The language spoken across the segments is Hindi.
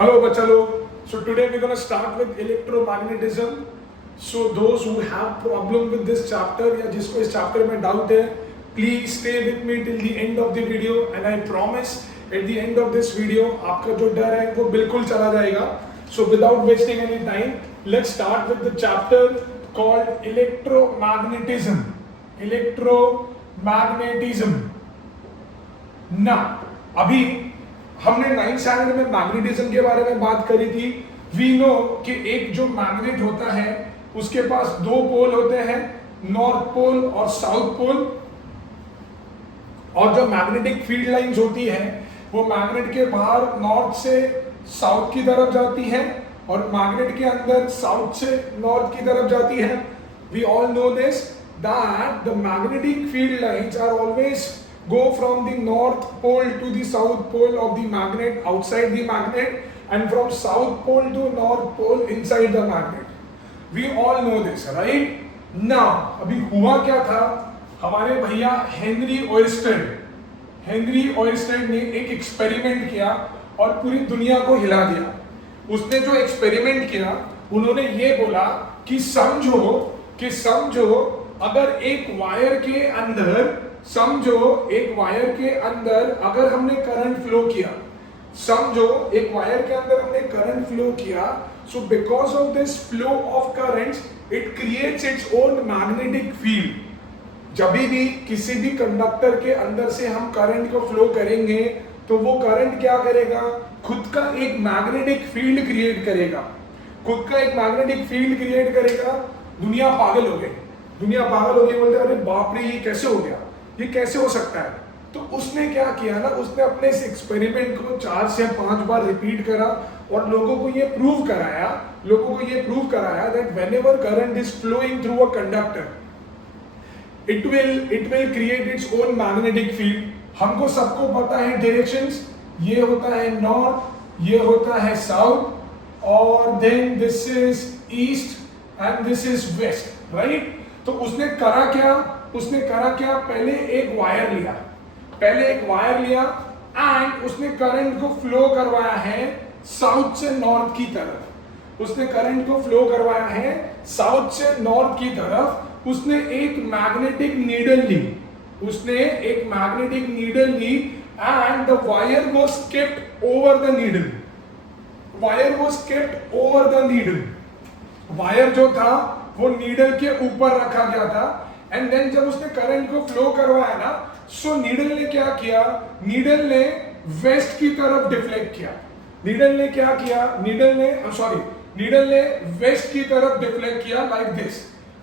Hello, bacha log. So today we're going to start with electromagnetism. So those who have problem with this chapter या जिसको इस chapter में doubt है, please stay with me till the end of the video and I promise at the end of this video आपका जो डर है वो बिल्कुल चला जाएगा. So without wasting any time, let's start with the chapter called electromagnetism. Electromagnetism. Now, अभी हमने 9th स्टैंडर्ड में मैग्नेटिज्म के बारे में बात करी थी. वी नो कि एक जो मैग्नेट होता है उसके पास दो पोल होते हैं, नॉर्थ पोल और साउथ पोल. और जो मैग्नेटिक फील्ड लाइंस होती है वो मैग्नेट के बाहर नॉर्थ से साउथ की तरफ जाती है और मैग्नेट के अंदर साउथ से नॉर्थ की तरफ जाती है. We all know this that the magnetic field lines are always go from the north pole to the south pole of the magnet outside the magnet and from south pole to north pole inside the magnet. We all know this, right? Now, अभी हुआ क्या था, हमारे भैया हेनरी ऑयस्टेड ने एक एक्सपेरिमेंट किया और पूरी दुनिया को हिला दिया. उसने जो एक्सपेरिमेंट किया उन्होंने ये बोला कि समझो अगर एक वायर के अंदर अगर हमने करंट फ्लो किया, so because of this flow of currents it creates its own magnetic field. जब भी किसी भी कंडक्टर के अंदर से हम करंट को फ्लो करेंगे तो वो करंट क्या करेगा, खुद का एक मैग्नेटिक फील्ड क्रिएट करेगा. दुनिया पागल हो गई, बोलते अरे बाप रे, ये कैसे हो सकता है. तो उसने क्या किया ना, उसने अपने इस एक्सपेरिमेंट को 4 से 5 बार रिपीट करा और लोगों को ये प्रूव कराया that whenever current is flowing through a conductor it will create its own magnetic field. हमको सबको पता है डायरेक्शंस, ये होता है नॉर्थ, ये होता है साउथ और then this is east and this is west, right. तो उसने करा क्या, पहले एक वायर लिया एंड उसने करंट को फ्लो करवाया है साउथ से नॉर्थ की तरफ. उसने एक मैग्नेटिक नीडल ली and the wire was kept over the needle. Wire जो था वो नीडल के ऊपर रखा गया था एंड देन जब उसने करंट को फ्लो करवाया ना, सो नीडल ने क्या किया, नीडल ने वेस्ट की तरफ डिफ्लेक्ट किया. नीडल ने वेस्ट की तरफ डिफ्लेक्ट किया लाइक दिस.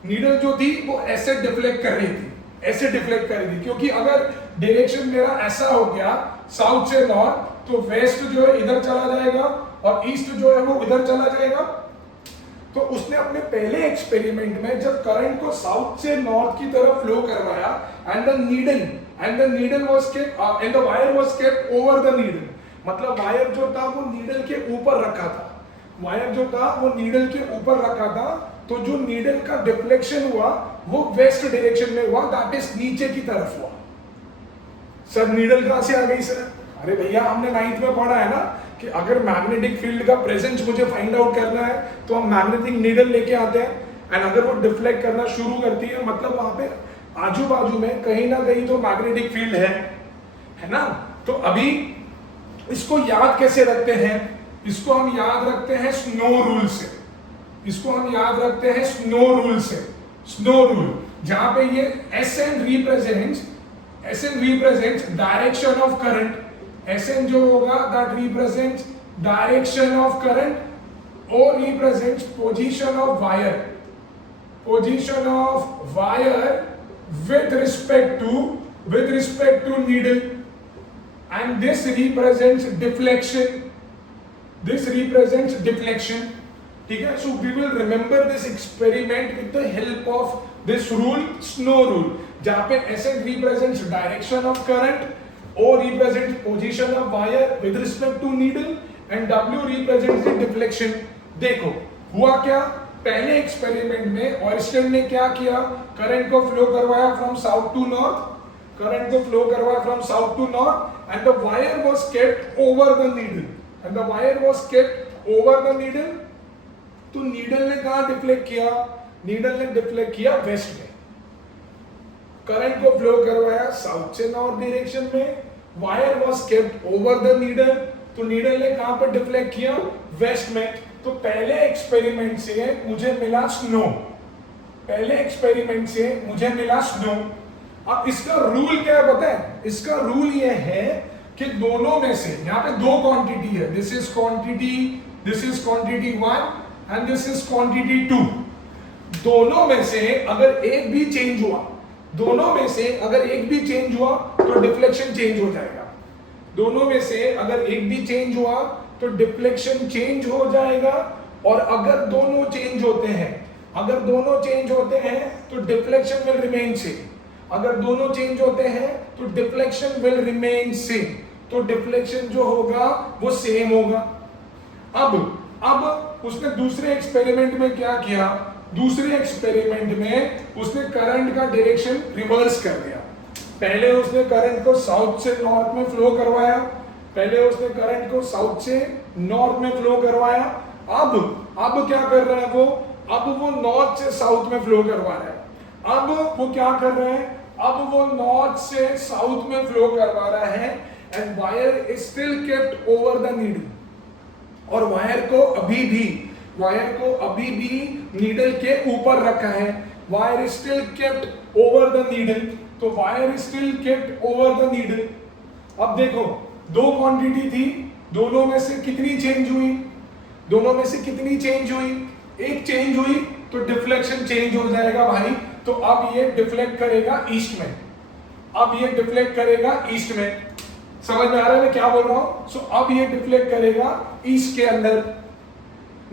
नीडल जो थी वो ऐसे डिफ्लेक्ट कर रही थी क्योंकि अगर डायरेक्शन मेरा ऐसा हो गया साउथ से नॉर्थ, तो वेस्ट जो है इधर चला जाएगा और ईस्ट जो है वो इधर चला जाएगा. तो उसने अपने पहले एक्सपेरिमेंट में जब करंट को साउथ से नॉर्थ की तरफ फ्लो करवाया and the wire was kept over the needle, मतलब वायर जो था वो नीडल के ऊपर रखा था. तो जो नीडल का डिफ्लेक्शन हुआ वो वेस्ट डायरेक्शन में हुआ, दैट इज नीचे की तरफ हुआ. सर नीडल कहां से आ गई सर? अरे भैया, हमने 9th में पढ़ा है ना कि अगर मैग्नेटिक फील्ड का प्रेजेंस मुझे फाइंड आउट करना है तो हम मैग्नेटिक नीडल लेके आते हैं एंड अगर वो डिफ्लेक्ट करना शुरू करती है मतलब वहां पे आजू बाजू में कहीं ना कहीं तो मैग्नेटिक फील्ड है ना. तो अभी इसको याद कैसे रखते हैं? इसको हम याद रखते हैं स्नो रूल जहां पे ये SN represents direction of current. SN जो होगा that represents direction of current, O represents position of wire with respect to needle, and this represents deflection. ठीक है. So we will remember this experiment with the help of this rule, snow rule, जहाँ पे SN represents direction of current, O represents position of wire with respect to needle and W represents the deflection. देखो हुआ क्या, पहले एक्सपेरिमेंट में ऑयस्टेड ने क्या किया, करंट को फ्लो करवाया from south to north and the wire was kept over the needle and the wire was kept over the needle, तो नीडल ने कहां डिफ्लेक्ट किया, नीडल ने डिफ्लेक्ट किया वेस्ट में, करंट को फ्लो करवाया साउथ से नॉर्थ डायरेक्शन में, wire was kept over the needle, तो नीडल ने कहां पर डिफ्लेक्ट किया, वेस्ट में। तो पहले एक्सपेरिमेंट से मुझे मिला स्नो, पहले एक्सपेरिमेंट से मुझे मिला स्नो। अब इसका रूल क्या है पता है, इसका रूल ये है कि दोनों में से, यहां पे दो क्वांटिटी है, this is quantity 1 and this is quantity 2। दोनों में से अगर एक भी चेंज हुआ, दोनों में से अगर एक भी चेंज हुआ तो डिफ्लेक्शन चेंज हो जाएगा, दोनों में से अगर एक भी चेंज हुआ तो डिफ्लेक्शन चेंज हो जाएगा। और अगर दोनों चेंज होते हैं, अगर दोनों चेंज होते हैं तो डिफ्लेक्शन विल रिमेन सेम, अगर दोनों चेंज होते हैं तो डिफ्लेक्शन विल रिमेन सेम, तो डिफ्लेक्शन जो होगा वो सेम होगा। अब उसने दूसरे एक्सपेरिमेंट में क्या किया, दूसरे एक्सपेरिमेंट में उसने करंट का डायरेक्शन रिवर्स कर दिया। पहले उसने करंट को साउथ से नॉर्थ में फ्लो करवाया, पहले उसने करंट को साउथ से नॉर्थ में फ्लो करवाया। अब क्या कर रहा है वो, अब वो नॉर्थ से साउथ में फ्लो करवा रहा है। अब वो क्या कर रहा है, अब वो नॉर्थ से साउथ में फ्लो करवा रहा है and wire is still kept over the needle, और वायर को अभी भी नीडल के ऊपर रखा है, wire is still kept over the needle, तो wire is still kept over the needle. अब देखो दो क्वांटिटी थी, दोनों में से कितनी चेंज हुई, दोनों में से कितनी चेंज हुई, एक चेंज हुई तो डिफ्लेक्शन चेंज हो जाएगा भाई। तो अब ये डिफ्लेक्ट करेगा ईस्ट में, अब ये डिफ्लेक्ट करेगा ईस्ट में, समझ में आ रहा है मैं क्या बोल रहा हूं। सो अब ये डिफ्लेक्ट करेगा ईस्ट के अंदर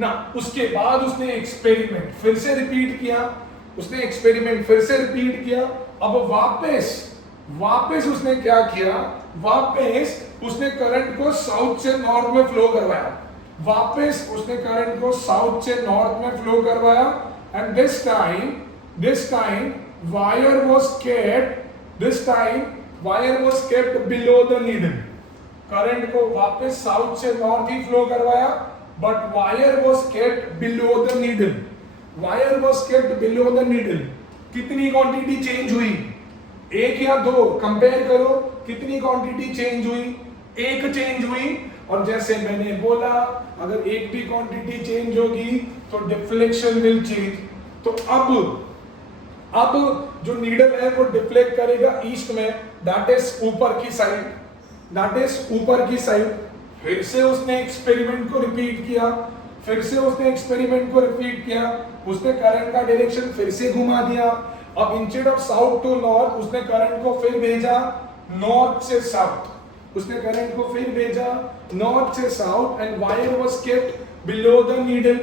ना। उसके बाद उसने एक्सपेरिमेंट फिर से रिपीट किया, उसने एक्सपेरिमेंट फिर से रिपीट किया। अब वापस उसने क्या किया, वापस उसने करंट को साउथ से नॉर्थ में फ्लो करवाया, वापस उसने करंट को साउथ से नॉर्थ में फ्लो करवाया and this time wire was kept below the needle. Current को वापस साउथ से नॉर्थ ही फ्लो करवाया but wire was kept below the needle, wire was kept below the needle. कितनी क्वांटिटी चेंज हुई, एक या दो, कंपेयर करो कितनी क्वांटिटी चेंज हुई, एक चेंज हुई। और जैसे मैंने बोला अगर एक भी क्वांटिटी चेंज होगी तो डिफ्लेक्शन विल चेंज। तो अब जो नीडल है वो डिफ्लेक्ट करेगा ईस्ट में, दैट इज ऊपर की साइड, दैट इज ऊपर की साइड। फिर से उसने एक्सपेरिमेंट को रिपीट किया, फिर से उसने एक्सपेरिमेंट को रिपीट किया, उसने करंट का डायरेक्शन फिर से घुमा दिया। अब instead of south to north उसने करंट को फिर भेजा नॉर्थ से साउथ, उसने करंट को फिर भेजा नॉर्थ से south and wire was kept below the needle,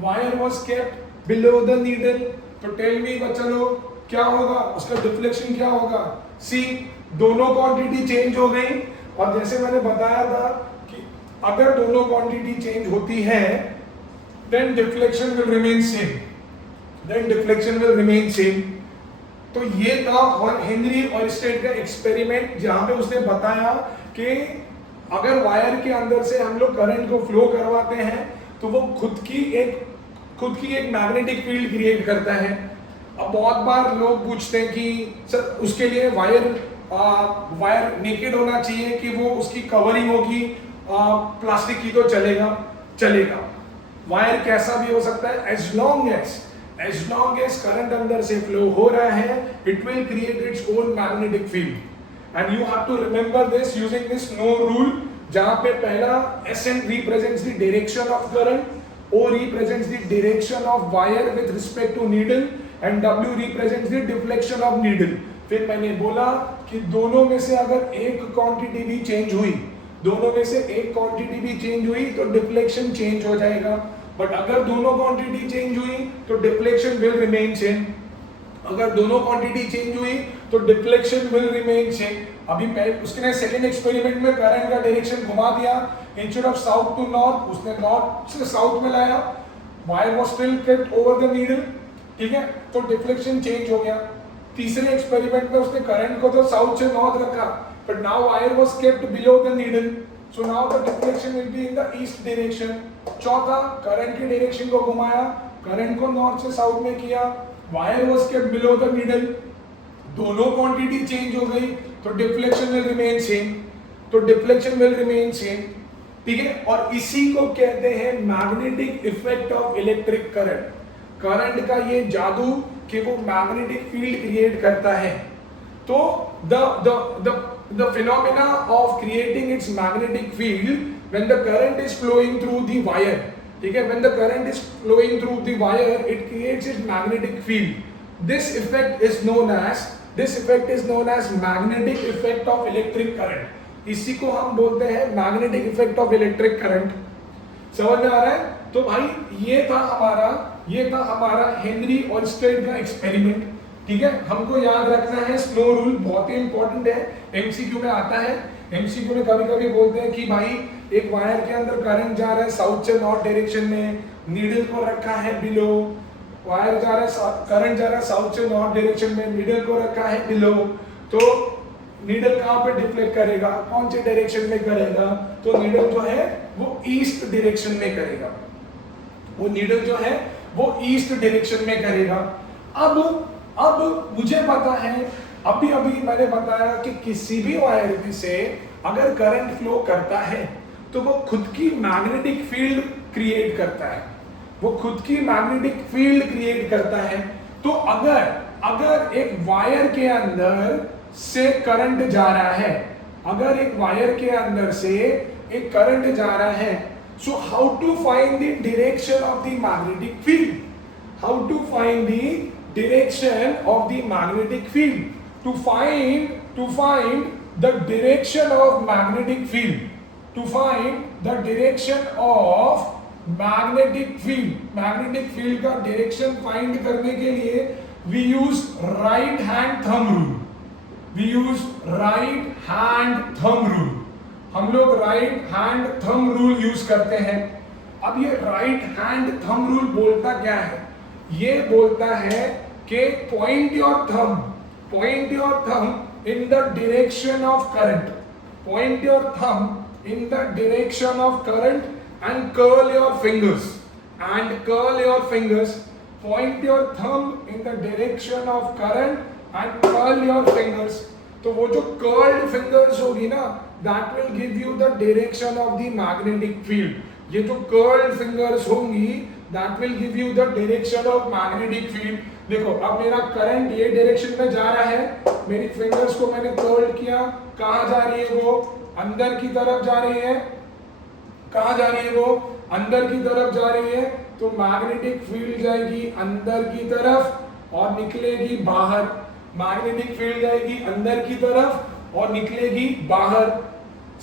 wire was kept below the needle. तो टेल मी बच्चों क्या होगा, उसका डिफ्लेक्शन क्या होगा। सी दोनों क्वांटिटी चेंज हो गई, और जैसे मैंने बताया था कि अगर दोनों क्वांटिटी चेंज होती है then deflection will remain same, then deflection will remain same. तो ये था हेनरी ऑयस्टेड का एक्सपेरिमेंट जहां पे उसने बताया कि अगर वायर के अंदर से हम लोग करंट को फ्लो करवाते हैं तो वो खुद की एक मैग्नेटिक फील्ड क्रिएट करता है। अब बहुत बार लोग पूछते हैं कि सर उसके लिए वायर नेकेड होना चाहिए कि वो उसकी कवरिंग होगी प्लास्टिक की तो चलेगा। वायर कैसा भी हो सकता है as long as करंट अंदर से फ्लो हो रहा है it will create its own magnetic field and you have to remember this using this no rule, जहां पे पहला SN represents the direction of current, O represents the direction of wire with respect to needle and W represents the deflection of needle। फिर मैंने बोला कि दोनों में से अगर एक क्वांटिटी भी चेंज हुई, दोनों में से एक क्वांटिटी भी चेंज हुई तो डिफ्लेक्शन चेंज हो जाएगा, बट अगर दोनों क्वांटिटी चेंज हुई तो डिफ्लेक्शन विल रिमेन सेम, अगर दोनों क्वांटिटी चेंज हुई तो डिफ्लेक्शन विल रिमेन सेम। अभी उसने सेकंड एक्सपेरिमेंट में करंट का डायरेक्शन घुमा दिया, instead of south to north उसने नॉर्थ से साउथ में लाया, wire was still kept over the needle, ठीक है, तो डिफ्लेक्शन चेंज हो गया। तीसरे एक्सपेरिमेंट में उसने करंट को तो साउथ से नॉर्थ रखा but now wire was kept below the needle, so now the deflection will be in the east direction. चौथा, करंट की डायरेक्शन को घुमाया, करंट को नॉर्थ से साउथ में किया, wire was kept below the needle, दोनों क्वांटिटी चेंज हो गई तो डिफ्लेक्शन विल रिमेन सेम, तो डिफ्लेक्शन विल रिमेन सेम, ठीक है। और इसी को कहते हैं magnetic effect of electric current. Current का ये जादू कि वो मैग्नेटिक फील्ड क्रिएट करता है। तो the phenomena of creating its magnetic field when the current is flowing through the wire, ठीक है, when the current is flowing through the wire it creates its magnetic field. This effect is known as magnetic effect of electric current. इसी को हम बोलते हैं magnetic effect of electric current. समझ में आ रहा है? तो भाई ये था हमारा हेनरी ऑयस्टेड का एक्सपेरिमेंट, ठीक है। हमको याद रखना है स्नो रूल, बहुत ही इंपॉर्टेंट है, एमसीक्यू में आता है। एमसीक्यू में कभी कभी बोलते हैं कि भाई एक वायर के अंदर करंट जा रहा है साउथ से नॉर्थ डायरेक्शन में, नीडल को रखा है बिलो, वायर जा रहा है, करंट जा रहा है साउथ से नॉर्थ डायरेक्शन में, नीडल को रखा है बिलो, तो नीडल कहाँ पे डिफ्लेक्ट करेगा, कौन से डायरेक्शन में करेगा? तो नीडल जो है वो ईस्ट डायरेक्शन में करेगा, वो नीडल जो है वो ईस्ट डायरेक्शन में करेगा। अब मुझे पता है, अभी मैंने बताया कि किसी भी वायर से अगर करंट फ्लो करता है तो वो खुद की मैग्नेटिक फील्ड क्रिएट करता है, वो खुद की मैग्नेटिक फील्ड क्रिएट करता है। तो अगर एक वायर के अंदर से करंट जा रहा है, अगर एक वायर के अंदर से एक करंट जा रहा है, so how to find the direction of the magnetic field? How to find the direction of the magnetic field? To find the direction of magnetic field, to find the direction of magnetic field का direction find करने के लिए we use right hand thumb rule. हम लोग right hand thumb rule use करते हैं। अब ये राइट हैंड थंब रूल बोलता क्या है? ये बोलता है कि point your thumb in the direction of current, point your thumb in the direction of current and curl your fingers, point your thumb in the direction of current and curl your fingers. तो वो जो कर्ल्ड फिंगर्स होगी ना, that will give you the direction of the magnetic field. ये जो कर्ल्ड फिंगर्स होंगी that will give you the direction of magnetic field. देखो अब मेरा करंट ये डायरेक्शन में जा रहा है, मेरी फिंगर्स को मैंने कर्ल्ड किया, कहाँ जा रही है वो? अंदर की तरफ जा रही है। कहाँ जा रही है वो? अंदर की तरफ जा रही है। तो मैग्नेटिक फील्ड जाएगी अंदर की तरफ और निकलेगी बाहर। मैग्नेटिक फील्ड जाएगी अंदर की तरफ और निकलेगी बाहर।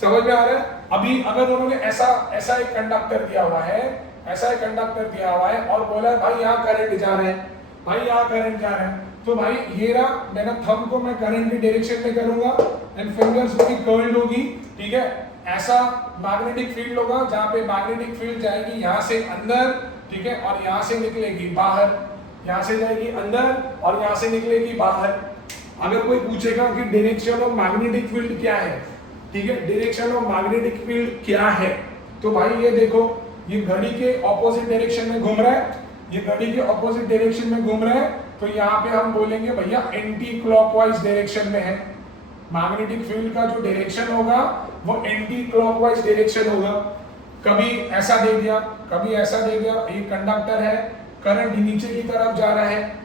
समझ में आ रहा है? अभी अगर उन्होंने ऐसा एक कंडक्टर दिया हुआ है, और बोला भाई यहाँ करंट जा रहे हैं, तो भाई ये रहा मेरा थंब को मैं करंट की डायरेक्शन में करूंगा एंड फिंगर्स मेरी कर्ल्ड होगी, ठीक है। ऐसा मैग्नेटिक फील्ड होगा जहाँ पे मैग्नेटिक फील्ड जाएगी यहाँ से अंदर, ठीक है, और यहाँ से निकलेगी बाहर, यहाँ से जाएगी अंदर और यहाँ से निकलेगी बाहर। अगर कोई पूछेगा कि डायरेक्शन ऑफ मैग्नेटिक फील्ड क्या है, ठीक है, डायरेक्शन ऑफ मैग्नेटिक फील्ड क्या है, तो भाई ये देखो, ये घड़ी के ऑपोजिट डायरेक्शन में घूम रहा है, तो यहाँ पे हम बोलेंगे भैया एंटी क्लॉकवाइज डायरेक्शन में है। मैग्नेटिक फील्ड का जो डायरेक्शन होगा वो एंटी क्लॉकवाइज डायरेक्शन होगा। कभी ऐसा दे दिया, कभी ऐसा दे दिया। एक कंडक्टर है, करंट नीचे की तरफ जा रहा है,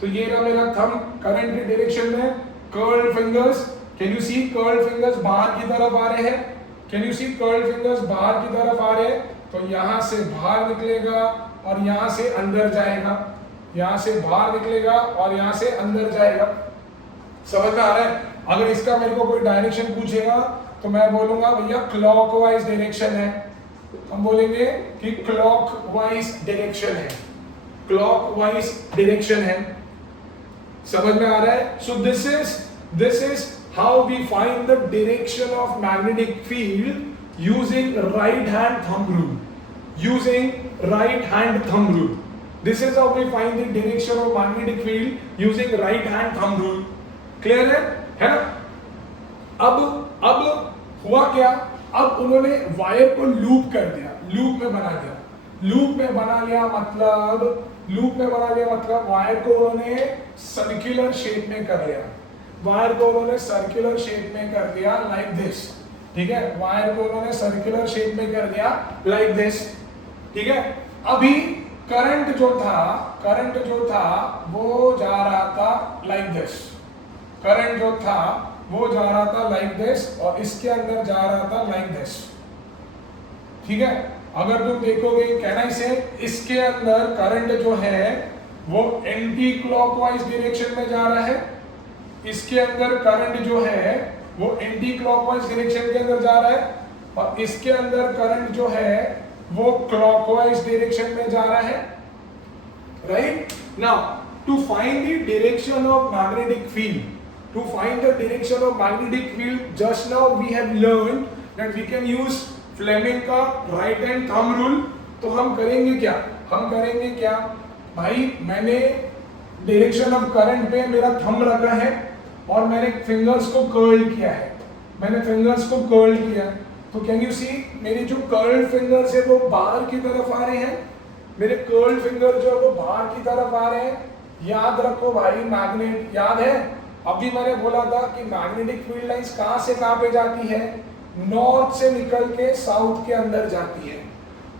तो ये रहा मेरा थंब करंट की डायरेक्शन में, curled fingers. Can you see curled fingers बाहर की तरफ आ रहे हैं? तो यहाँ से बाहर निकलेगा और यहाँ से अंदर जाएगा, समझ में आ रहा है? अगर इसका मेरे को कोई डायरेक्शन पूछेगा तो मैं बोलूंगा भैया क्लॉकवाइज डायरेक्शन है, हम बोलेंगे कि क्लॉकवाइज डायरेक्शन है, समझ में आ रहा है? So this is how we find the direction of magnetic field using right hand thumb rule. This is how we find the direction of magnetic field using right hand thumb rule. Clear है ना? अब हुआ क्या, अब उन्होंने वायर को लूप कर दिया, लूप में बना दिया। लूप में बना लिया मतलब वायर को उन्होंने सर्कुलर शेप में कर लिया, वायर को उन्होंने सर्कुलर शेप में कर दिया लाइक दिस, ठीक है, वायर को उन्होंने सर्कुलर शेप में कर दिया लाइक दिस, ठीक है। अभी करंट जो था वो जा रहा था लाइक दिस, करंट जो था वो जा रहा था लाइक दिस और इसके अंदर जा रहा था लाइक दिस, ठीक है। अगर तुम देखोगे कहना इसे, इसके अंदर करंट जो है वो एंटी क्लॉकवाइज डायरेक्शन में जा रहा है, इसके अंदर करंट जो है वो एंटी क्लॉकवाइज डायरेक्शन के अंदर जा रहा है, और इसके अंदर करंट जो है वो क्लॉकवाइज डायरेक्शन में जा रहा है, right. Now to find the direction of magnetic field, to find the direction of magnetic field, just now we have learned that we can use Fleming का right hand thumb rule। तो हम करेंगे क्या भाई, मैंने डायरेक्शन ऑफ करंट पे मेरा थंब रखा है और मैंने फिंगर्स को कर्ल किया है, तो कैन यू सी मेरी जो कर्ल्ड फिंगर्स है वो बाहर की तरफ आ रहे हैं, मेरे कर्ल्ड फिंगर जो है वो बाहर की तरफ आ रहे हैं। याद रखो भाई, मैग्नेट याद है, अभी मैंने बोला था कि मैग्नेटिक फील्ड लाइंस कहां से कहां पे जाती है, नॉर्थ से निकल के साउथ के अंदर जाती है,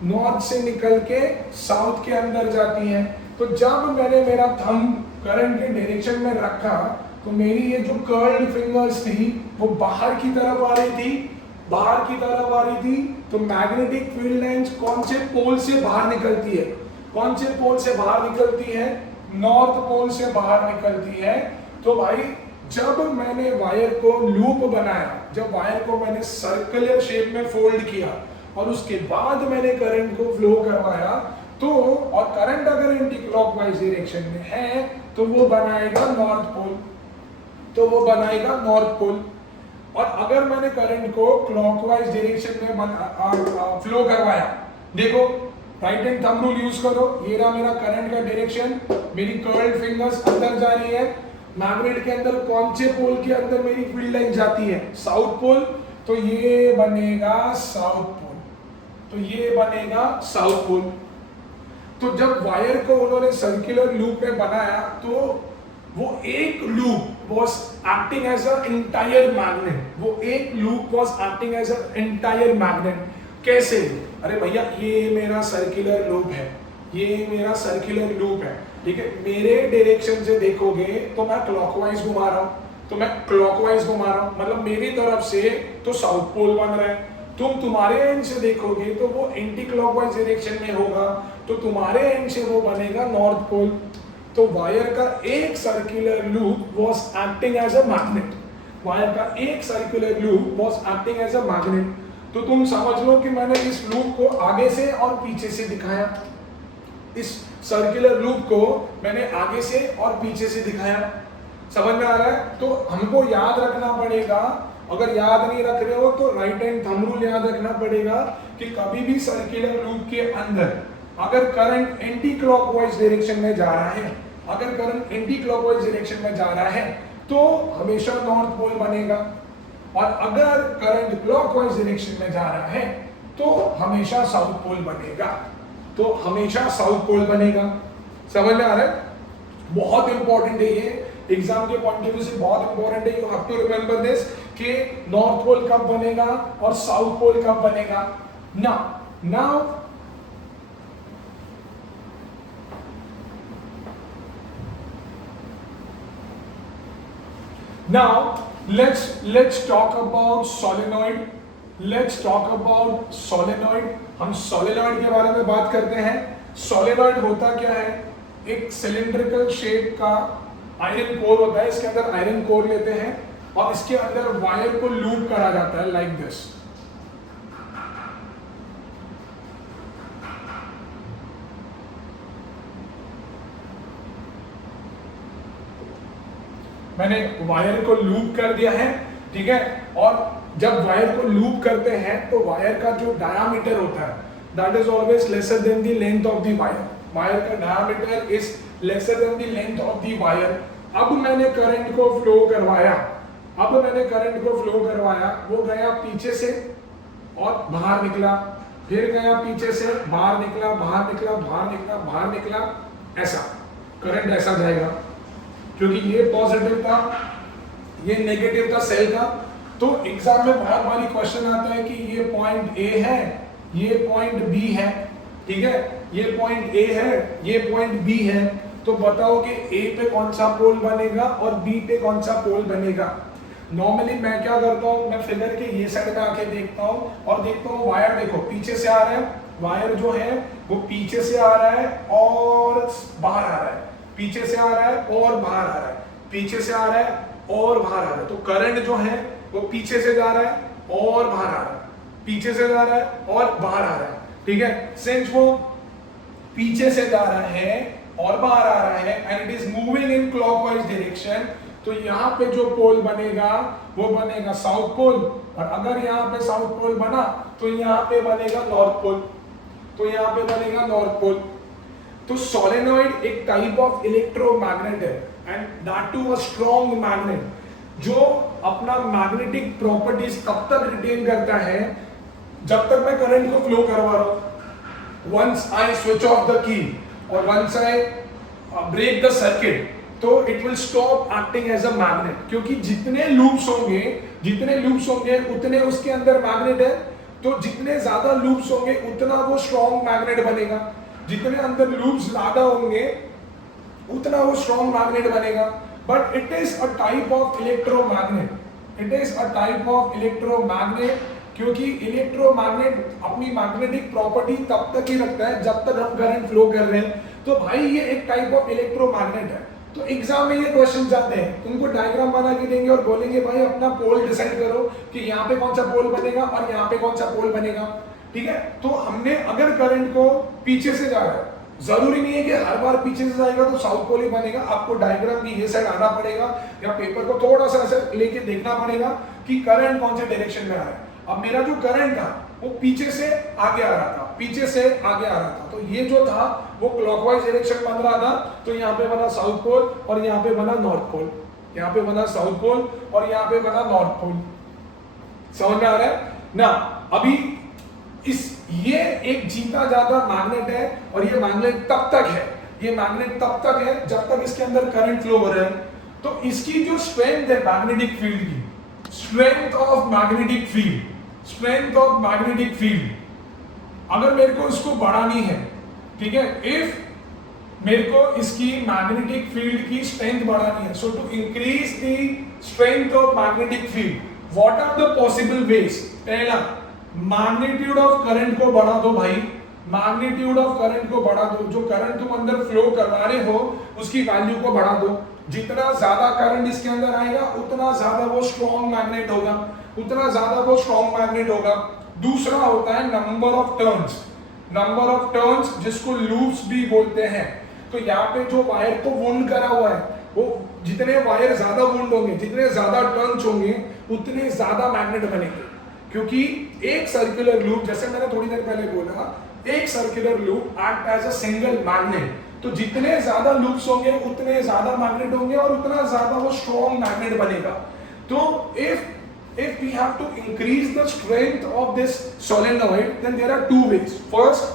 नॉर्थ से निकल के साउथ के अंदर जाती है। तो जब मैंने मेरा थंब करंट के डायरेक्शन में रखा तो मेरी ये जो कर्ल्ड फिंगर्स थी वो बाहर की तरफ आ रही थी, तो मैग्नेटिक फील्ड लाइंस कौन से पोल से बाहर निकलती है, नॉर्थ पोल से बाहर निकलती है। तो भाई जब मैंने वायर को लूप बनाया, जब वायर को मैंने सर्कुलर शेप में फोल्ड किया और उसके बाद मैंने करंट को फ्लो करवाया, तो और करंट अगर एंटी क्लॉकवाइज डायरेक्शन में है तो वो बनाएगा नॉर्थ पोल, और अगर मैंने करंट को क्लॉकवाइज डायरेक्शन में फ्लो करवाया, देखो right hand thumb rule use करो, ये रहा मेरा करंट का डायरेक्शन, मेरी कर्ल्ड फिंगर्स अंदर जा रही है, मैग्नेट के अंदर कौन से पोल के अंदर मेरी फील्ड लाइन जाती है, साउथ पोल, तो ये बनेगा साउथ पोल। तो जब वायर को उन्होंने सर्कुलर लूप में बनाया तो वो एक loop was acting as a entire magnet, कैसे, अरे भैया ये मेरा सर्कुलर लूप है, ठीक है, मेरे डायरेक्शन से देखोगे तो मैं क्लॉकवाइज घुमा रहा हूं, मतलब मेरी तरफ से तो साउथ पोल बन रहा है, तुम तुम्हारे एंड से देखोगे तो वो एंटी क्लॉकवाइज डायरेक्शन में होगा, तो तुम्हारे एंड से वो बनेगा नॉर्थ पोल। तो वायर का एक circular loop was acting as a magnet, तो तुम समझ लो कि मैंने इस लूप को आगे से और पीछे से दिखाया, इस सर्कुलर लूप को मैंने आगे से और पीछे से दिखाया, समझ में आ रहा है। तो हमको याद रखना पड़ेगा, अगर याद नहीं रख रहे हो तो राइट हैंड थंब रूल याद रखना पड़ेगा कि कभी भी सर्कुलर लूप के अंदर अगर करंट एंटी क्लॉकवाइज डायरेक्शन में जा रहा है, तो हमेशा नॉर्थ पोल बनेगा, और अगर करंट क्लॉकवाइज डायरेक्शन में जा रहा है तो हमेशा साउथ पोल बनेगा, समझ में आ रहा है। बहुत इंपॉर्टेंट है ये, एग्जाम के पॉइंट ऑफ व्यू से बहुत इंपॉर्टेंट है, you have to remember this कि नॉर्थ पोल कब बनेगा और साउथ पोल कब बनेगा। Now let's talk about solenoid. हम सोलेनॉइड के बारे में बात करते हैं। सोलेनॉइड होता क्या है, एक सिलिंड्रिकल शेप का आयरन कोर होता है, इसके अंदर आयरन कोर लेते हैं और इसके अंदर वायर को लूप करा जाता है लाइक दिस। मैंने वायर को लूप कर दिया है, ठीक है, और जब वायर को लूप करते हैं तो वायर का जो डायामीटर होता है that is always lesser than the length of the wire. Wire का diameter is lesser than the length of the wire. अब मैंने करंट को फ्लो करवाया, अब मैंने करंट को फ्लो करवाया, वो गया पीछे से और बाहर निकला, फिर गया पीछे से बाहर निकला, बाहर निकला, बाहर निकला, बाहर निकला, ऐसा करंट ऐसा जाएगा, क्योंकि ये पॉजिटिव था, ये नेगेटिव था सेल का। तो एग्जाम में बहुत बारी क्वेश्चन आता है कि ये पॉइंट ए है, ये पॉइंट बी है, ठीक है, ये पॉइंट ए है, ये पॉइंट बी है, तो बताओ कि ए पे कौन सा पोल बनेगा और बी पे कौन सा पोल बनेगा। नॉर्मली मैं क्या करता हूँ, मैं फिगर के ये साइड में आके देखता हूँ और देखता हूँ वायर देखो पीछे से आ रहा है, वायर जो है वो पीछे से आ रहा है और बाहर आ रहा है, पीछे से आ रहा है और बाहर आ रहा है, पीछे से आ रहा है और बाहर आ रहा है। तो करंट जो है वो पीछे से जा रहा है और बाहर आ रहा है, पीछे से जा रहा है और बाहर आ रहा है, ठीक है। सिंस वो पीछे से जा रहा है और बाहर आ रहा है and it is moving in clockwise direction, तो यहाँ पे जो पोल बनेगा वो बनेगा साउथ पोल, और अगर यहाँ पे साउथ पोल बना तो यहाँ पे बनेगा नॉर्थ पोल, तो यहाँ पे बनेगा नॉर्थ पोल। तो सोलेनॉइड एक टाइप ऑफ इलेक्ट्रोमैग्नेट है and that too a strong magnet, जो अपना मैग्नेटिक प्रॉपर्टीज तब तक रिटेन करता है जब तक मैं करंट को फ्लो करवा रहा हूं। Once I switch off the key और once I break the circuit, तो it will stop acting as a magnet, क्योंकि जितने लूप्स होंगे उतने उसके अंदर मैग्नेट है, तो जितने ज्यादा लूप्स होंगे उतना वो स्ट्रॉन्ग मैग्नेट बनेगा, जितने अंदर लूप्स ज्यादा होंगे उतना वो स्ट्रॉन्ग मैग्नेट बनेगा। But it is a type of electromagnet, it is a type of electromagnet, क्योंकि इलेक्ट्रोमैग्नेट अपनी मैग्नेटिक प्रॉपर्टी तब तक ही रखता है जब तक हम करंट फ्लो कर रहे हैं। तो भाई ये एक टाइप ऑफ इलेक्ट्रोमैग्नेट है। तो एग्जाम में ये क्वेश्चन जाते हैं, तुमको डायग्राम बना के देंगे और बोलेंगे भाई अपना पोल डिसाइड करो कि यहाँ पे कौन सा पोल बनेगा और यहाँ पे कौन सा पोल बनेगा, ठीक है। तो हमने अगर करंट को पीछे से जा रहा है, जरूरी नहीं है कि हर बार पीछे से जाएगा तो साउथ पोल ही बनेगा, आपको डायग्राम की ये साइड आना पड़ेगा या पेपर को थोड़ा सा ऐसे लेके देखना पड़ेगा कि करंट कौन से डायरेक्शन में आ रहा है। अब मेरा जो करंट था वो पीछे से आगे आ रहा था, पीछे से आगे आ रहा था, तो ये जो था वो क्लॉकवाइज डायरेक्शन बन रहा था, तो यहाँ पे बना साउथ पोल और यहाँ पे बना नॉर्थ पोल, यहाँ पे बना साउथ पोल और यहाँ पे बना नॉर्थ पोल। समझ में आ रहा है ना। अभी ये एक जीता जाता मैग्नेट है और ये मैग्नेट तब तक है, ये मैग्नेट तब तक है जब तक इसके अंदर करंट फ्लो हो रहा है। तो इसकी जो स्ट्रेंथ है मैग्नेटिक फील्ड की, strength of magnetic field, strength of magnetic field, अगर मेरे को इसको बढ़ानी है, ठीक है, इफ मेरे को इसकी मैग्नेटिक फील्ड की स्ट्रेंथ बढ़ानी है, so to increase the strength of magnetic field what are the possible ways. पहला, मैग्नीट्यूड ऑफ करंट को बढ़ा दो भाई, मैग्नीट्यूड ऑफ करंट को बढ़ा दो, जो करंट तुम अंदर फ्लो करवा रहे हो उसकी वैल्यू को बढ़ा दो। जितना ज्यादा करंट इसके अंदर आएगा उतना ज्यादा वो स्ट्रॉन्ग मैग्नेट होगा, उतना ज्यादा वो स्ट्रॉन्ग मैग्नेट होगा। दूसरा होता है number of turns, number of turns जिसको लूप्स भी बोलते हैं। तो यहाँ पे जो वायर को वुंड करा हुआ है, वो जितने वायर ज्यादा वुंड होंगे, जितने ज्यादा टर्न्स होंगे उतने ज्यादा मैग्नेट बनेंगे, क्योंकि एक सर्कुलर लूप, जैसे मैंने थोड़ी देर पहले बोला, एक circular loop act as a single magnet, तो जितने ज्यादा लूप्स होंगे उतने ज्यादा मैग्नेट होंगे और उतना ज्यादा वो स्ट्रॉन्ग मैग्नेट बनेगा। तो if we have to increase the strength of this solenoid, then there are two ways. First,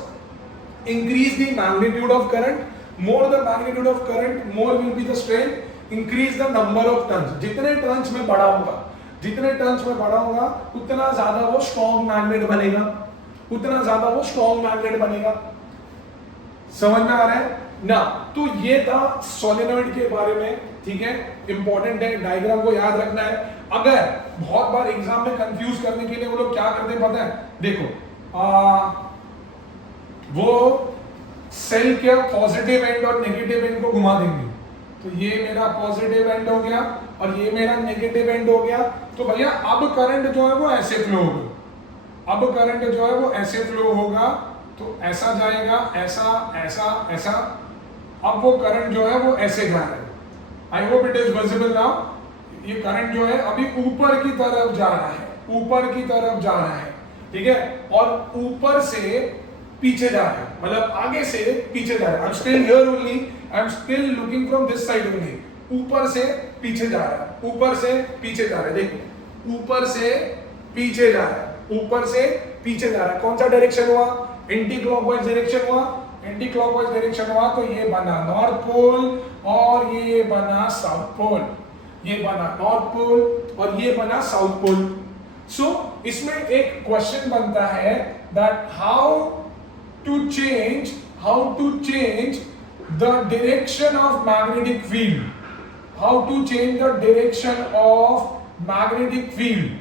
increase the magnitude of current. More the magnitude of current, more will be the strength. Increase the number of turns. जितने टर्न्स में बढ़ाऊंगा, जितने टर्न्स में बढ़ाऊंगा उतना ज्यादा वो स्ट्रॉन्ग मैग्नेट बनेगा, उतना ज्यादा वो स्ट्रॉन्ग मैग्नेट बनेगा। समझ में आ रहा है ना। तो ये था सोलेनॉइड के बारे में, ठीक है, इंपॉर्टेंट है, डायग्राम को याद रखना है। अगर बहुत बार एग्जाम में कंफ्यूज करने के लिए वो लोग क्या करते हैं पता है, देखो वो सेल के पॉजिटिव एंड और नेगेटिव एंड को घुमा देंगे, तो ये मेरा पॉजिटिव एंड हो गया और ये मेरा नेगेटिव एंड हो गया। तो भैया अब करंट जो है वो ऐसे फ्लो होगा, अब करंट जो है वो ऐसे फ्लो होगा, तो ऐसा जाएगा, ऐसा ऐसा ऐसा। अब वो करंट जो है वो ऐसे जा रहा है। I hope it is visible now. ये करंट जो है अभी ऊपर की तरफ जा रहा है, ऊपर की तरफ जा रहा है, ठीक है, और ऊपर से पीछे जा रहा है, मतलब आगे से पीछे जा रहा है। I am still here only, I am still looking from this side only, ऊपर से पीछे जा रहा है, ऊपर से पीछे जा रहा है, देखो ऊपर से पीछे जा रहा है, ऊपर से पीछे जा रहा है। कौन सा डायरेक्शन हुआ? एंटी क्लॉकवाइज डायरेक्शन हुआ। एंटी क्लॉकवाइज डायरेक्शन हुआ तो ये बना नॉर्थ पोल और ये बना साउथ पोल, ये बना नॉर्थ पोल और ये बना साउथ पोल। सो इसमें एक क्वेश्चन बनता है that how to change the direction of magnetic field, how to change the direction of magnetic field,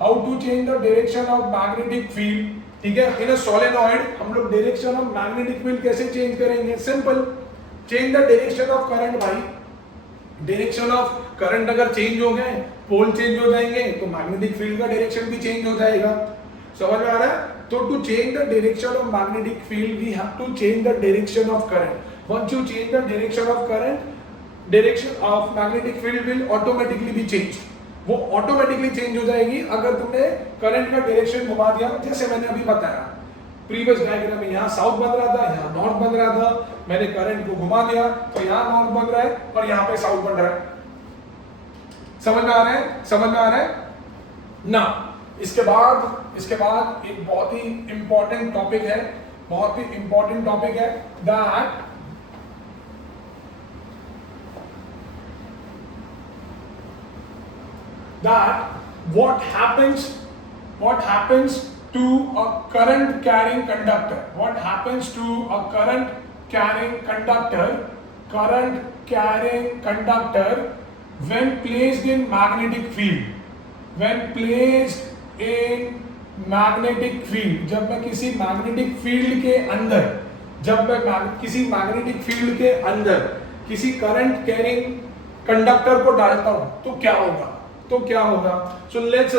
how to change the direction of magnetic field. ठीक है, इन अ सोलेनॉइड हम लोग डायरेक्शन ऑफ मैग्नेटिक फील्ड कैसे चेंज करेंगे? Simple, change the direction of current भाई। डायरेक्शन ऑफ करंट अगर चेंज हो गए, पोल चेंज हो जाएंगे तो मैग्नेटिक फील्ड का डायरेक्शन भी चेंज हो जाएगा। समझ में आ रहा है? तो to change the direction of magnetic field we have to change the direction of current. Once you change the direction of current, direction of magnetic field will automatically be change. वो ऑटोमेटिकली चेंज हो जाएगी अगर तुमने करंट का डायरेक्शन घुमा दिया। जैसे मैंने अभी बताया प्रीवियस डायग्राम में, यहाँ साउथ बन रहा था, यहाँ नॉर्थ बन रहा था, मैंने करंट को घुमा दिया तो यहाँ नॉर्थ बन रहा है और यहाँ पे साउथ बन रहा है। समझ में आ रहा है? समझ में आ रहा है ना? इसके बाद एक बहुत ही इंपॉर्टेंट टॉपिक है, बहुत ही इंपॉर्टेंट टॉपिक है that what happens to a current carrying conductor, what happens to a current carrying conductor when placed in magnetic field, when placed in magnetic field। जब मैं किसी मैग्नेटिक फील्ड के अंदर, किसी मैग्नेटिक फील्ड के अंदर किसी करंट कैरिंग कंडक्टर को डालता हूं तो क्या होगा? सो लेट्स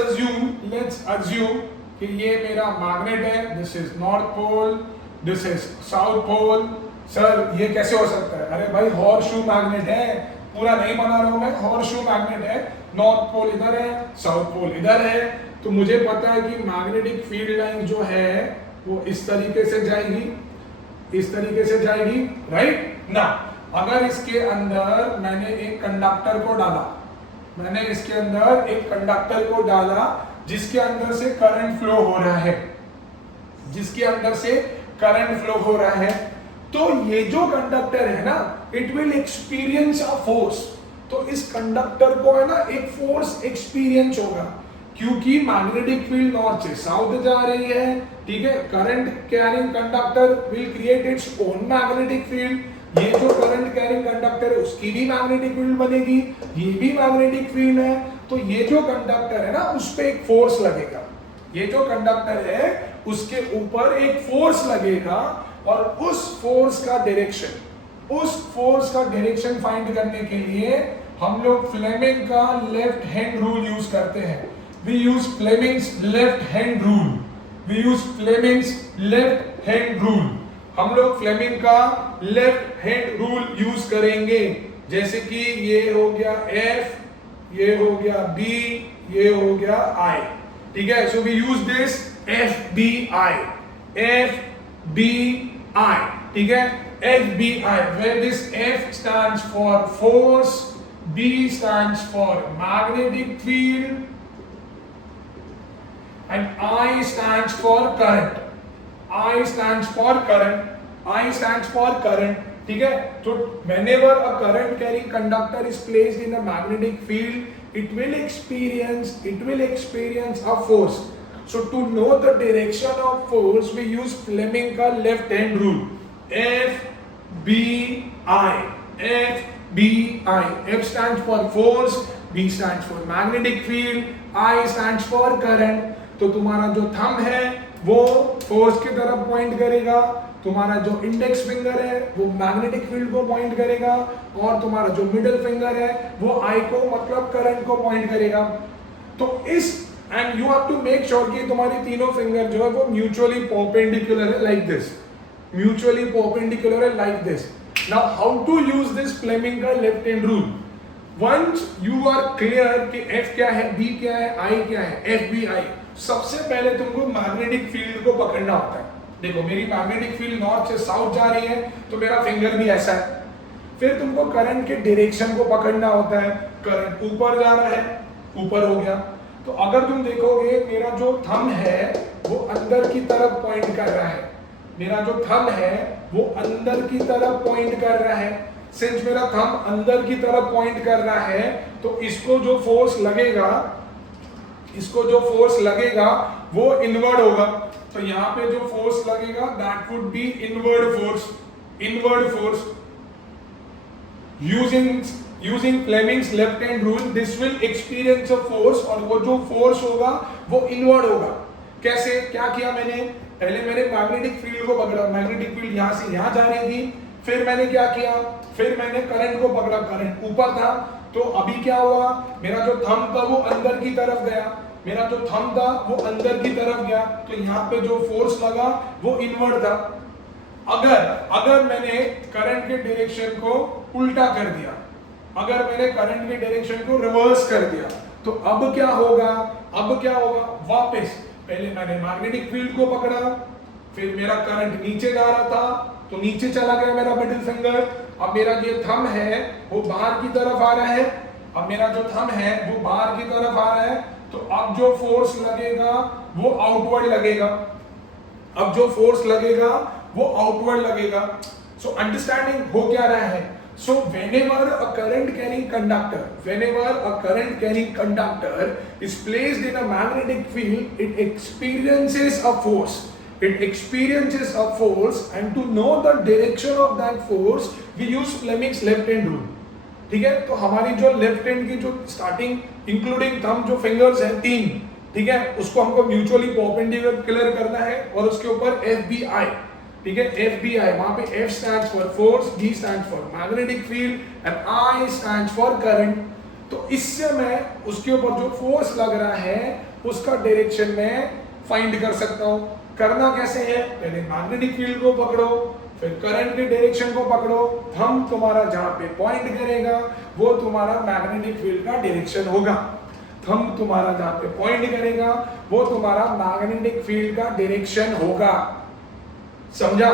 अज्यूम कि ये मेरा मैग्नेट है, this is north pole, this is south pole. Sir ये कैसे हो सकता है? अरे भाई हॉर्स शू मैग्नेट है, पूरा नहीं बना रहा हूं मैं, हॉर्स शू मैग्नेट है, नॉर्थ पोल इधर है, साउथ पोल इधर है, तो मुझे पता है कि मैग्नेटिक फील्ड लाइन जो है वो इस तरीके से जाएगी, राइट ना? अगर इसके अंदर मैंने एक कंडक्टर को डाला, जिसके अंदर से करंट फ्लो हो रहा है, तो ये जो कंडक्टर है ना, it will experience a force. तो इस कंडक्टर को है ना एक फोर्स एक्सपीरियंस होगा, क्योंकि मैग्नेटिक फील्ड नॉर्थ से साउथ जा रही है। ठीक है, current carrying conductor will create its own magnetic field. ये जो करंट कैरिंग कंडक्टर है उसकी भी मैग्नेटिक फील्ड बनेगी, ये भी मैग्नेटिक फील्ड है। तो ये जो कंडक्टर है ना उस पे एक फोर्स लगेगा, ये जो कंडक्टर है उसके ऊपर एक फोर्स लगेगा और उस फोर्स का डायरेक्शन फाइंड करने के लिए हम लोग फ्लेमिंग का लेफ्ट हैंड रूल यूज करते हैं। We use Fleming's left hand rule. हम लोग फ्लेमिंग का लेफ्ट हैंड रूल यूज करेंगे। जैसे कि ये हो गया F, ये हो गया B, ये हो गया I। ठीक है, so we use this FBI। ठीक है, FBI, where this F stands for force, B stands for magnetic field and I stands for current। ठीक है, तो whenever a current carrying conductor is placed in a magnetic field, it will experience a force. So to know the direction of force, we use Fleming का left hand rule, FBI। F stands for force, B stands for magnetic field, I stands for current। तो तुम्हारा जो थंब है वो फोर्स की तरफ पॉइंट करेगा, तुम्हारा जो इंडेक्स फिंगर है वो मैग्नेटिक फील्ड को पॉइंट करेगा और तुम्हारा जो मिडिल फिंगर है वो आई को मतलब करंट को पॉइंट करेगा। तो इस end you have to make sure कि तुम्हारी तीनों फिंगर जो है वो म्यूचुअली परपेंडिकुलर है, like this. Now how to use this Fleming का left hand rule? Once you are clear कि F क्या है, B क्या है, I क्या है, FBI, सबसे पहले तुमको मैग्नेटिक फील्ड को पकड़ना होता है। देखो मेरी मैग्नेटिक फील्ड नॉर्थ से साउथ जा रही है तो मेरा फिंगर भी ऐसा है। फिर तुमको करंट के डायरेक्शन को पकड़ना होता है। करंट ऊपर जा रहा है, ऊपर हो गया। तो अगर तुम देखोगे मेरा जो थंब है वो अंदर की तरफ पॉइंट कर रहा है, मेरा जो थंब है वो अंदर की तरफ पॉइंट कर रहा है। सिंस मेरा थंब अंदर की तरफ पॉइंट कर रहा है तो इसको जो फोर्स लगेगा, इसको जो फोर्स लगेगा वो इनवर्ड होगा। तो यहाँ पे जो फोर्स लगेगा that would be inward force. Inward force using Fleming's left hand rule this will experience a force, और वो जो फोर्स होगा वो इनवर्ड होगा। कैसे, क्या किया मैंने, पहले मैंने मैग्नेटिक फील्ड को पकड़ा, मैग्नेटिक फील्ड यहाँ से यहाँ जा रही थी। फिर मैंने क्या किया, फिर मैंने करंट को पकड़ा, करंट ऊपर था। तो अभी क्या हुआ, मेरा जो थंब था वो अंदर की तरफ गया, मेरा जो थंब था वो अंदर की तरफ गया। तो यहाँ पे जो फोर्स लगा वो इनवर्ड था। अगर मैंने करंट के डायरेक्शन को उल्टा कर दिया, अगर मैंने करंट के डायरेक्शन को रिवर्स कर दिया, तो अब क्या होगा, वापस पहले मैंने मैग्नेटिक फील्ड को पकड़ा, फिर मेरा करंट नीचे जा रहा था तो नीचे चला गया मेरा मिडिल फिंगर। अब मेरा ये थंब है वो बाहर की तरफ आ रहा है, अब मेरा जो थंब है वो बाहर की तरफ आ रहा है। तो अब जो फोर्स लगेगा वो आउटवर्ड लगेगा, अब जो फोर्स लगेगा वो आउटवर्ड लगेगा। सो अंडरस्टैंडिंग हो क्या रहा है, so whenever a current carrying conductor is placed in a magnetic field, it experiences a force, and to know the direction of that force we use Fleming's left hand rule। ठीक है, तो हमारी जो लेफ्ट हैंड की जो स्टार्टिंग इंक्लूडिंग थंब जो फिंगर्स हैं 3, ठीक है, उसको हमको म्यूचुअली परपेंडिकुलर करना है और उसके ऊपर FBI, ठीक है, FBI, वहां पे F stands for force, D stands for magnetic field and I stands for current। तो इससे मैं उसके ऊपर जो फोर्स लग रहा है उसका डायरेक्शन में फाइंड कर सकता हूं। करना कैसे है, पहले मैग्नेटिक फील्ड को पकड़ो, फिर करंट के डायरेक्शन को पकड़ो, थंब तुम्हारा जहां पे पॉइंट करेगा वो तुम्हारा मैग्नेटिक फील्ड का डायरेक्शन होगा। थंब तुम्हारा जहां पे पॉइंट करेगा वो तुम्हारा मैग्नेटिक फील्ड का डायरेक्शन होगा। समझा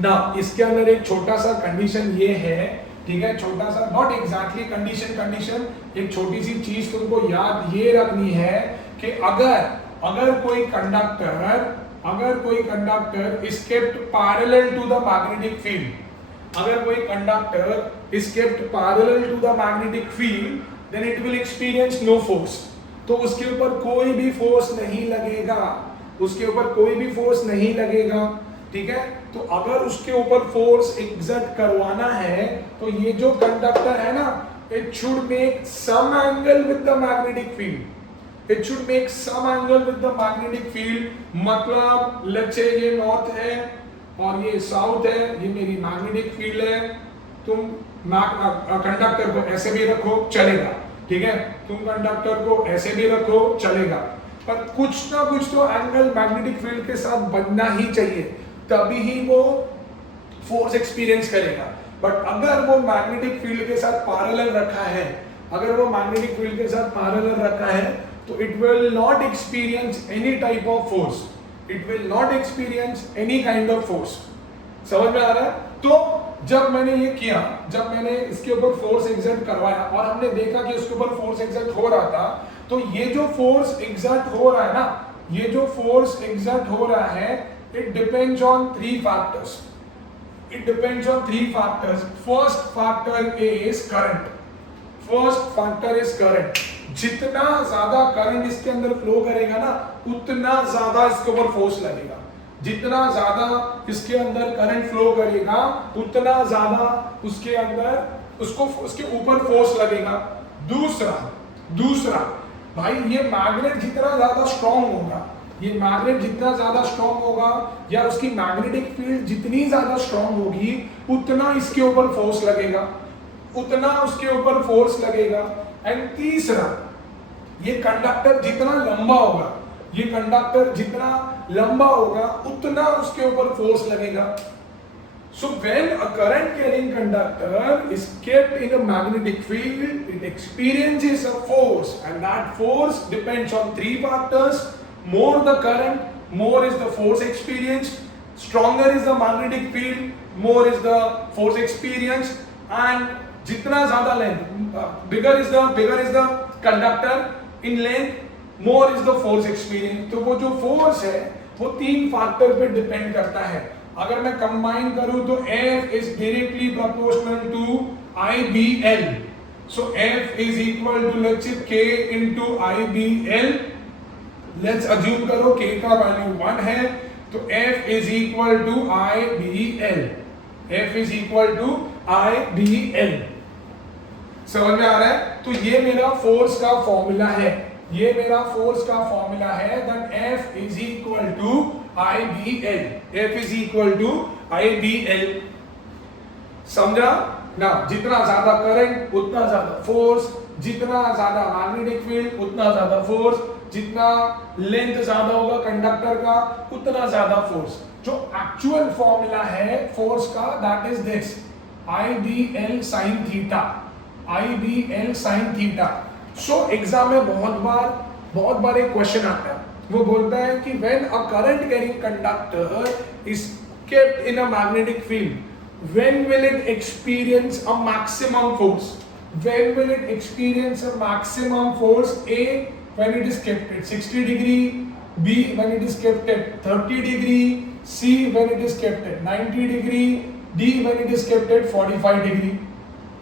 ना। इसके अंदर एक छोटा सा कंडीशन ये है, ठीक है, छोटा सा, नॉट एग्जैक्टली कंडीशन, एक छोटी सी चीज तुमको याद ये रखनी है कि अगर कोई conductor is kept parallel to the magnetic field, अगर कोई conductor is kept parallel to the magnetic field, then it will experience no force। तो उसके ऊपर कोई भी फोर्स नहीं लगेगा, ठीक है। तो अगर उसके ऊपर फोर्स एग्जर्ट करवाना है तो ये जो कंडक्टर है ना, it should make some angle with the magnetic field, मतलब लेट्स से ये नॉर्थ है और ये साउथ है, ये मेरी मैग्नेटिक फील्ड है। तुम कंडक्टर को ऐसे भी रखो चलेगा, ठीक है, तुम कंडक्टर को ऐसे भी रखो चलेगा, पर कुछ ना कुछ तो एंगल मैग्नेटिक फील्ड के साथ बनना ही चाहिए, तभी ही वो फोर्स एक्सपीरियंस करेगा। बट अगर वो मैग्नेटिक फील्ड के साथ पैरेलल रखा है, तो it will not experience any type of force, any kind of force। समझ में आ रहा है। तो जब मैंने इसके ऊपर फोर्स एग्जर्ट करवाया और हमने देखा कि उसके ऊपर फोर्स एग्जर्ट हो रहा था, तो ये जो फोर्स एग्जर्ट हो रहा है it depends on 3 factors। First factor is current। जितना ज्यादा करंट इसके अंदर फ्लो करेगा ना, उतना ज्यादा इसके ऊपर फोर्स लगेगा। जितना ज्यादा इसके अंदर करंट फ्लो करेगा उतना ज्यादा उसके ऊपर फोर्स लगेगा। दूसरा भाई, ये मैग्नेट जितना ज्यादा स्ट्रॉन्ग होगा या उसकी मैग्नेटिक फील्ड जितनी ज्यादा स्ट्रॉन्ग होगी उतना इसके ऊपर फोर्स लगेगा, एंड तीसरा, ये कंडक्टर जितना लंबा होगा उतना उसके ऊपर फोर्स लगेगा। So when a current carrying conductor is kept in a magnetic field, it experiences a force, and that force depends on 3 factors. More the current, more is the force experienced. Stronger is the magnetic field, more is the force experienced. And जितना ज्यादा length, bigger is the conductor in length, more is the force experience. तो वो जो फोर्स है वो 3 फैक्टर पे डिपेंड करता है। अगर मैं कंबाइन करूं तो F is directly proportional to IBL। So F is equal to let's say K into IBL। Let's assume करो K का वैल्यू 1 है तो F is equal to IBL। F is equal to IBL। समझ में आ रहा है? तो ये मेरा फोर्स का फॉर्मूला है, ये मेरा फोर्स का फॉर्मूला है। Then F is equal to IBL। F is equal to IBL। समझा ना? जितना ज्यादा करंट उतना ज्यादा फोर्स, जितना ज्यादा मैग्नेटिक फील्ड उतना ज्यादा फोर्स, जितना लेंथ ज्यादा होगा कंडक्टर का उतना ज्यादा फोर्स। जो एक्चुअल फॉर्मूला है फोर्स का that is this IBL sin theta. IBL sin theta. So exam में बहुत बार एक क्वेश्चन आता है, वो बोलता है कि when a current carrying conductor is kept in a magnetic field, when will it experience a maximum force? When will it experience a maximum force? A, when it is kept at 60 degree, B, when it is kept at 30 degree, C, when it is kept at 90 degree, D, when it is kept at 45 degree।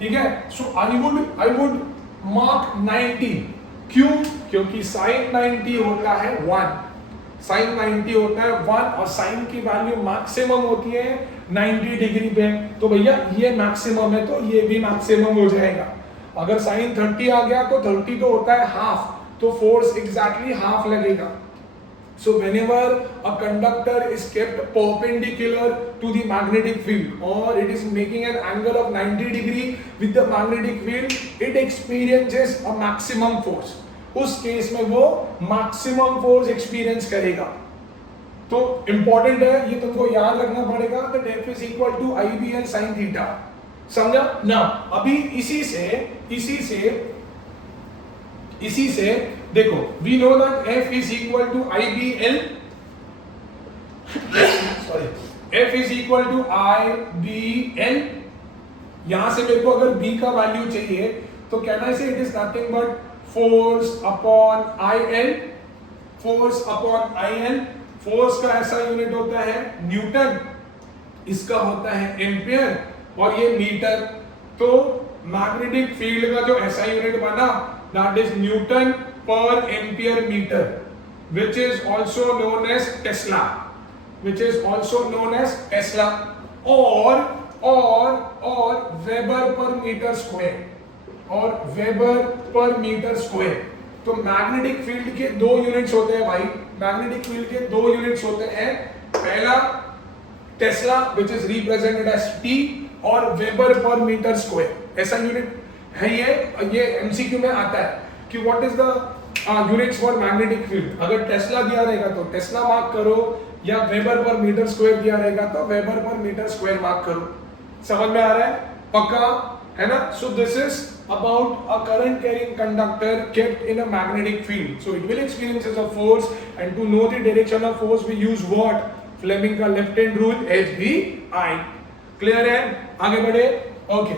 ठीक है? So I would mark 90। क्यों? क्योंकि sin 90 होता है 1, sin 90 होता है 1 और sin की वैल्यू मैक्सिमम होती है 90 डिग्री पे। तो भैया ये मैक्सिमम है तो ये भी मैक्सिमम हो जाएगा। अगर sin 30 आ गया तो 30 तो होता है हाफ, तो फोर्स एग्जैक्टली हाफ लगेगा। So whenever a conductor is kept perpendicular to the magnetic field or it is making an angle of 90 degree with the magnetic field, it experiences a maximum force। उस केस में वो मैक्सिमम फोर्स एक्सपीरियंस करेगा। तो इंपॉर्टेंट है, ये तुमको याद रखना पड़ेगा that F is equal to IBL sin theta. समझा ना? अभी इसी से देखो, we know that F is equal to IBL sorry, F is equal to IBL। यहां से मेरे को अगर B का वैल्यू चाहिए तो कहना से it is nothing but force upon IL। Force upon IL, force का ऐसा यूनिट होता है न्यूटन, इसका होता है एम्पियर और ये मीटर। तो मैग्नेटिक फील्ड का जो ऐसा यूनिट बना that is newton per ampere metre, which is also known as Tesla, और वेबर पर मीटर स्क्वायर, तो मैग्नेटिक फील्ड के 2 यूनिट्स होते हैं भाई। मैग्नेटिक फील्ड के 2 यूनिट्स होते हैं, पहला Tesla which is represented as T और वेबर पर मीटर स्क्वायर। ऐसा यूनिट है ये एमसीक्यू में आता है कि what is the units for magnetic field. अगर टेस्ला दिया रहेगा तो टेस्ला मार्क करो, या वेबर पर मीटर स्क्वायर दिया रहेगा तो weber per metre square mark करो। समझ में आ रहा है? पक्का है ना? So this is about a current carrying conductor kept in a magnetic field, so it will experience a force, and to know the direction of force we use what? Fleming का left hand rule HBI। Clear है? आगे बढ़े? ओके